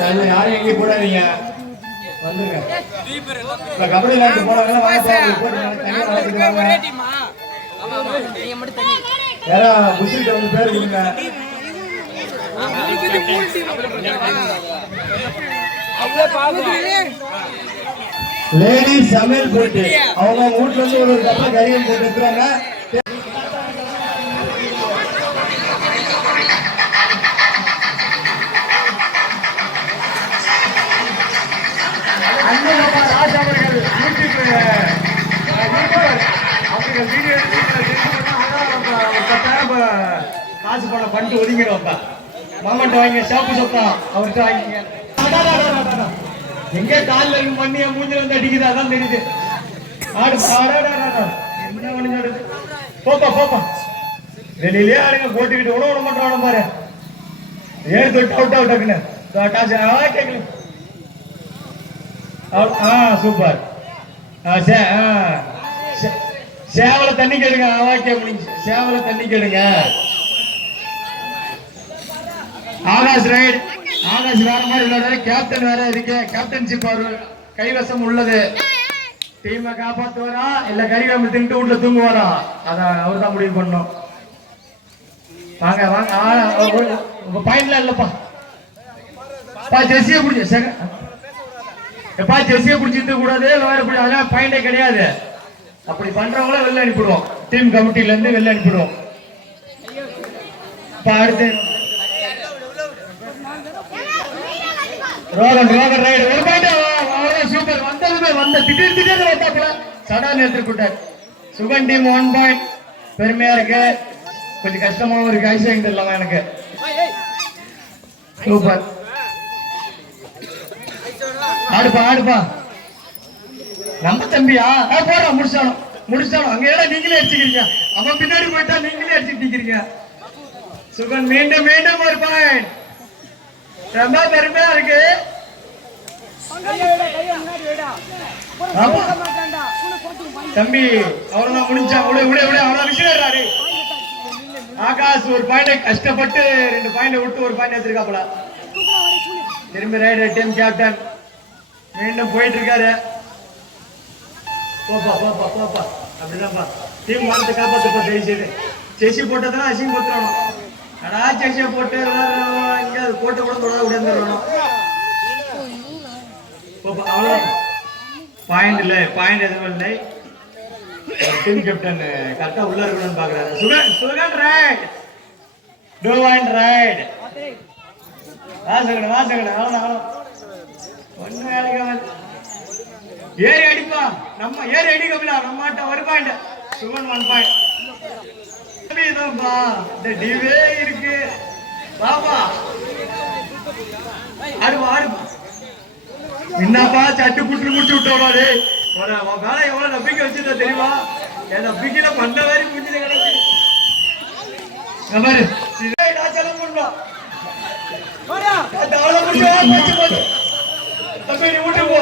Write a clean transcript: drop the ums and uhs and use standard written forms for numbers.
யாரும் எங்கேயும் போடாதீங்க, வந்துருங்க. கபடி விளையாட்டு போனவங்க யாரா புஷிட்ட வந்து பேர் கொடுங்க. லேடிஸ் சமையல் போட்டு அவங்க வீட்டுல இருந்து ஒரு கப்பல் கறியும் போட்டு இருக்கிறாங்க. ராஜ் அவர்கள் அவர்கள் வீடியோ காசு பணம் பண்ணிட்டு ஒதுங்கிடுவாப்பா. மாமன்ட்ட வாங்க, ஷாப்பு சொத்தம் அவர்கிட்ட வாங்கிங்க. எங்க காலில் இருக்கு பண்ணி என் மூஞ்சில வந்து அடிக்குது, அதான் தெரியுது. போப்பா போப்பா வெளியிலே ஆடுங்க போட்டுக்கிட்டு உணவு விட மாட்டோம் பாரு. ஏன் தொட்டு அவுட் அவுட் ஆகுன்னு கேட்கல. சூப்பர். சேவல தண்ணி கேடுங்க. சேவல தண்ணி கேடுங்க. ஆகாஷ் ரைட். ஆகாஷ் வேற மாதிரி விளையாடுற. கேப்டன் வேற இருக்கு. கேப்டன்ஷிப் அவர் கைவசம் உள்ளது. டீமை காப்பாத்துவாரா இல்ல கறிகாம தின்ட்டு வீட்டுல தூங்குவாரா, அதான் அவர் தான் முடிவு பண்ணும். வாங்க வாங்க. பாயிண்ட்ல இல்லப்பா. ஜெர்சியை பிடிச்ச எப்பா ஜெர்சியை பிடிச்சிட்டு கூடாது. அதெல்லாம் பாயிண்டே கிடையாது. அப்படி பண்றவங்கள வெளில அனுப்பிடுவோம். டீம் கமிட்டில இருந்து வெளில அனுப்பிடுவோம். அடுத்து ரோகன் ரைடு ஒரு பாயிண்ட். சூப்பர். வந்ததுமே திடீர்னு வந்தாப்புல சடான் எடுத்துக்கிட்டார். Sugan team 1 point. பெருமையா இருக்கு, கொஞ்சம் கஷ்டமாவும் இருக்கு. ஐசிங் தெரியலாமா எனக்கு. சூப்பர். ஆடுப்பா. நம்ம தம்பியா போறோம். முடிச்சாலும் அங்க ஏடா நீங்களே அடிச்சுக்கிறீங்க. அவன் பின்னாடி போயிட்டா நீங்களே அடிச்சுட்டு. சுகன் மீண்டும் ஒரு பாயிண்ட். ரொம்ப பெருமையா இருக்கு. தம்பி அவ்வளவுதான் முடிஞ்சா. அவ்வளவு விஷயம். ஆகாஷ் ஒரு பாயிண்ட் கஷ்டப்பட்டு 2 பாயிண்ட் விட்டு ஒரு பாயிண்ட் எடுத்திருக்காப்புல. திரும்பி ரைடர் டீம் கேப்டன் மீண்டும் போயிட்டு இருக்காரு. போப்பா அப்படிதான்ப்பா. டீம் வாரத்தை காப்பாத்துப்பா. தயவுசெய்து செசி போட்டதுன்னா அசிங்க போத்துறணும். கடா செசியை போட்டு இங்க போட்டு கூட தொட விடாந்துடணும். அவ்வளவுதான். பாயிண்ட் இல்லை, பாயிண்ட் எதுவும் இல்லை. டீம் கேப்டன் கரெக்டா உள்ள இருக்கணும்னு பாக்குறாரு. சுகன் ரைட். Two point right. வாசகன் அவ்வளவுதான். ஒண்ணு வேலைக்கு ஏறி அடிப்பா. நம்ம ஏறி அடிக்கல. நம்ம ஆட்ட ஒரு பாயிண்ட். சுகன் 1 பாயிண்ட். இந்த டிவே இருக்கு. பாபா ஆடுப்பா. என்னப்பா சட்டு புட்டு முடிச்சு விட்டோம். வேலை எவ்வளவு நம்பிக்கை வச்சிருந்தா தெரியுமா? என் நம்பிக்கையில பண்ண மாதிரி முடிஞ்சது கிடக்கு. வீட்டுக்கு போ.